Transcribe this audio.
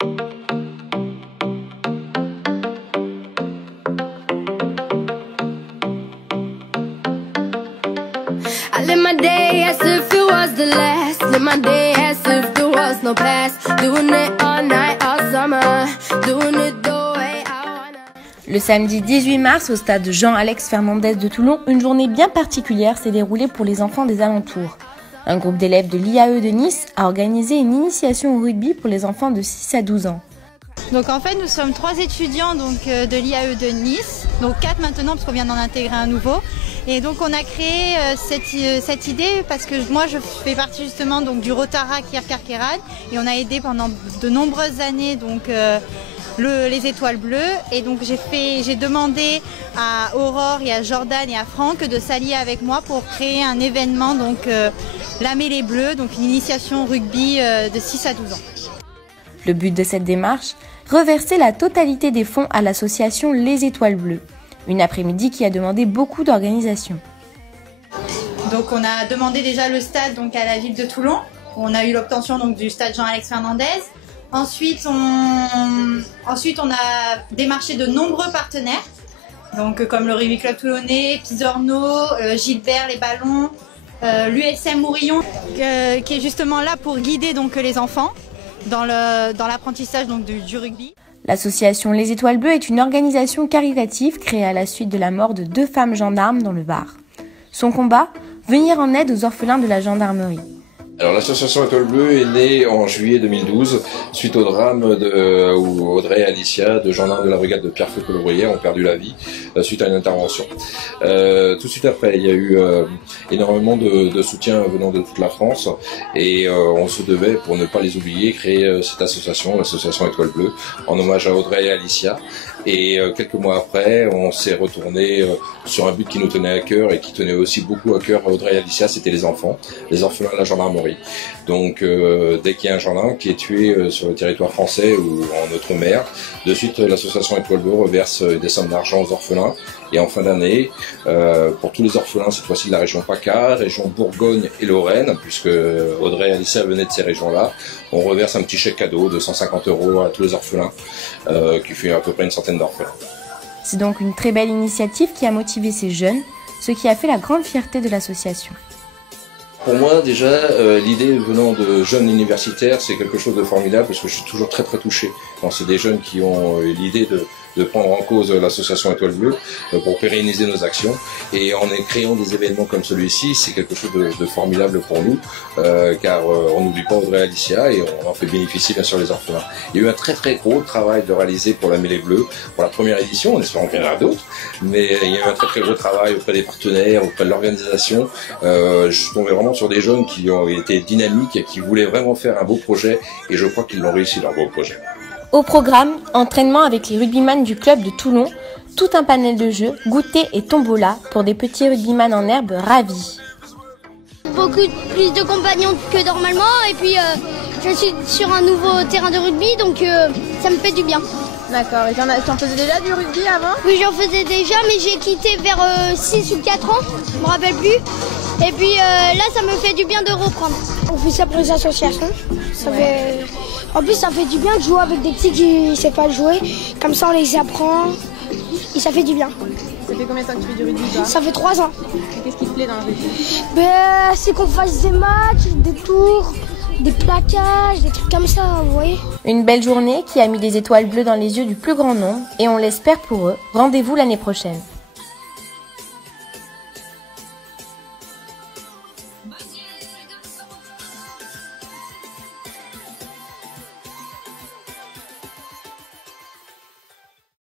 I live my day as if it was the last. Live my day as if there was no past. Doing it all night, all summer. Doing it the way I wanna. Le samedi 18 mars, au stade Jean-Alex Fernandez de Toulon, une journée bien particulière s'est déroulée pour les enfants des alentours. Un groupe d'élèves de l'IAE de Nice a organisé une initiation au rugby pour les enfants de 6 à 12 ans. Donc en fait nous sommes 3 étudiants de l'IAE de Nice, donc 4 maintenant parce qu'on vient d'en intégrer un nouveau. Et donc on a créé cette idée parce que moi je fais partie justement donc, du Rotaract Kirk-Kerkrade et on a aidé pendant de nombreuses années donc, les étoiles bleues. Et donc j'ai demandé à Aurore et à Jordan et à Franck de s'allier avec moi pour créer un événement, donc la mêlée bleue, donc une initiation rugby de 6 à 12 ans. Le but de cette démarche, reverser la totalité des fonds à l'association Les Étoiles Bleues. Une après-midi qui a demandé beaucoup d'organisation. Donc on a demandé déjà le stade donc, à la ville de Toulon. On a eu l'obtention donc, du stade Jean-Alex Fernandez. Ensuite on a démarché de nombreux partenaires, donc, comme le Rugby Club Toulonnais, Pisorno, Gilbert, les ballons, l'USM Mourillon, qui est justement là pour guider donc, les enfants dans l'apprentissage donc, du rugby. L'association Les Étoiles Bleues est une organisation caritative créée à la suite de la mort de 2 femmes gendarmes dans le Var. Son combat, venir en aide aux orphelins de la gendarmerie. Alors l'association Étoile Bleue est née en juillet 2012 suite au drame où Audrey et Alicia, 2 gendarmes de la brigade de Pierrefonds-Colombrières, ont perdu la vie suite à une intervention. Tout de suite après, il y a eu énormément de soutien venant de toute la France et on se devait, pour ne pas les oublier, créer cette association, l'association Étoile Bleue, en hommage à Audrey et Alicia. Et quelques mois après, on s'est retourné sur un but qui nous tenait à cœur et qui tenait aussi beaucoup à cœur à Audrey et Alicia, c'était les enfants, les orphelins de la gendarmerie. Donc dès qu'il y a un gendarme qui est tué sur le territoire français ou en outre-mer, de suite l'association Étoile Bleue reverse des sommes d'argent aux orphelins. Et en fin d'année, pour tous les orphelins, cette fois-ci de la région PACA, région Bourgogne et Lorraine, puisque Audrey et Alicia venaient de ces régions-là, on reverse un petit chèque cadeau de 150 € à tous les orphelins, qui fait à peu près une centaine d'orphelins. C'est donc une très belle initiative qui a motivé ces jeunes, ce qui a fait la grande fierté de l'association. Pour moi, déjà, l'idée venant de jeunes universitaires, c'est quelque chose de formidable parce que je suis toujours très touché quand c'est des jeunes qui ont l'idée de prendre en cause l'association Étoile Bleue pour pérenniser nos actions. Et en créant des événements comme celui-ci, c'est quelque chose de formidable pour nous, car on n'oublie pas Audrey et Alicia et on en fait bénéficier bien sûr les orphelins. Il y a eu un très gros travail de réaliser pour la mêlée bleue, pour la première édition, en espérant qu'il y en aura d'autres, mais il y a eu un très gros travail auprès des partenaires, auprès de l'organisation. Je suis tombé vraiment sur des jeunes qui ont été dynamiques et qui voulaient vraiment faire un beau projet et je crois qu'ils l'ont réussi leur beau projet. Au programme, entraînement avec les rugbyman du club de Toulon, tout un panel de jeux, goûter et tombola pour des petits rugbyman en herbe ravis. Beaucoup plus de compagnons que normalement et puis je suis sur un nouveau terrain de rugby donc ça me fait du bien. D'accord, et tu en faisais déjà du rugby avant? Oui, j'en faisais déjà mais j'ai quitté vers 6 ou 4 ans, je me rappelle plus. Et puis là ça me fait du bien de reprendre. On fait ça pour les associations, en plus ça fait du bien de jouer avec des petits qui ne savent pas jouer, comme ça on les apprend et ça fait du bien. Ça fait combien de temps que tu fais du rugby toi? Ça fait 3 ans. Et qu'est-ce qui te plaît dans le rugby? C'est qu'on fasse des matchs, des tours, des plaquages, des trucs comme ça, vous voyez. Une belle journée qui a mis des étoiles bleues dans les yeux du plus grand nombre et on l'espère pour eux. Rendez-vous l'année prochaine.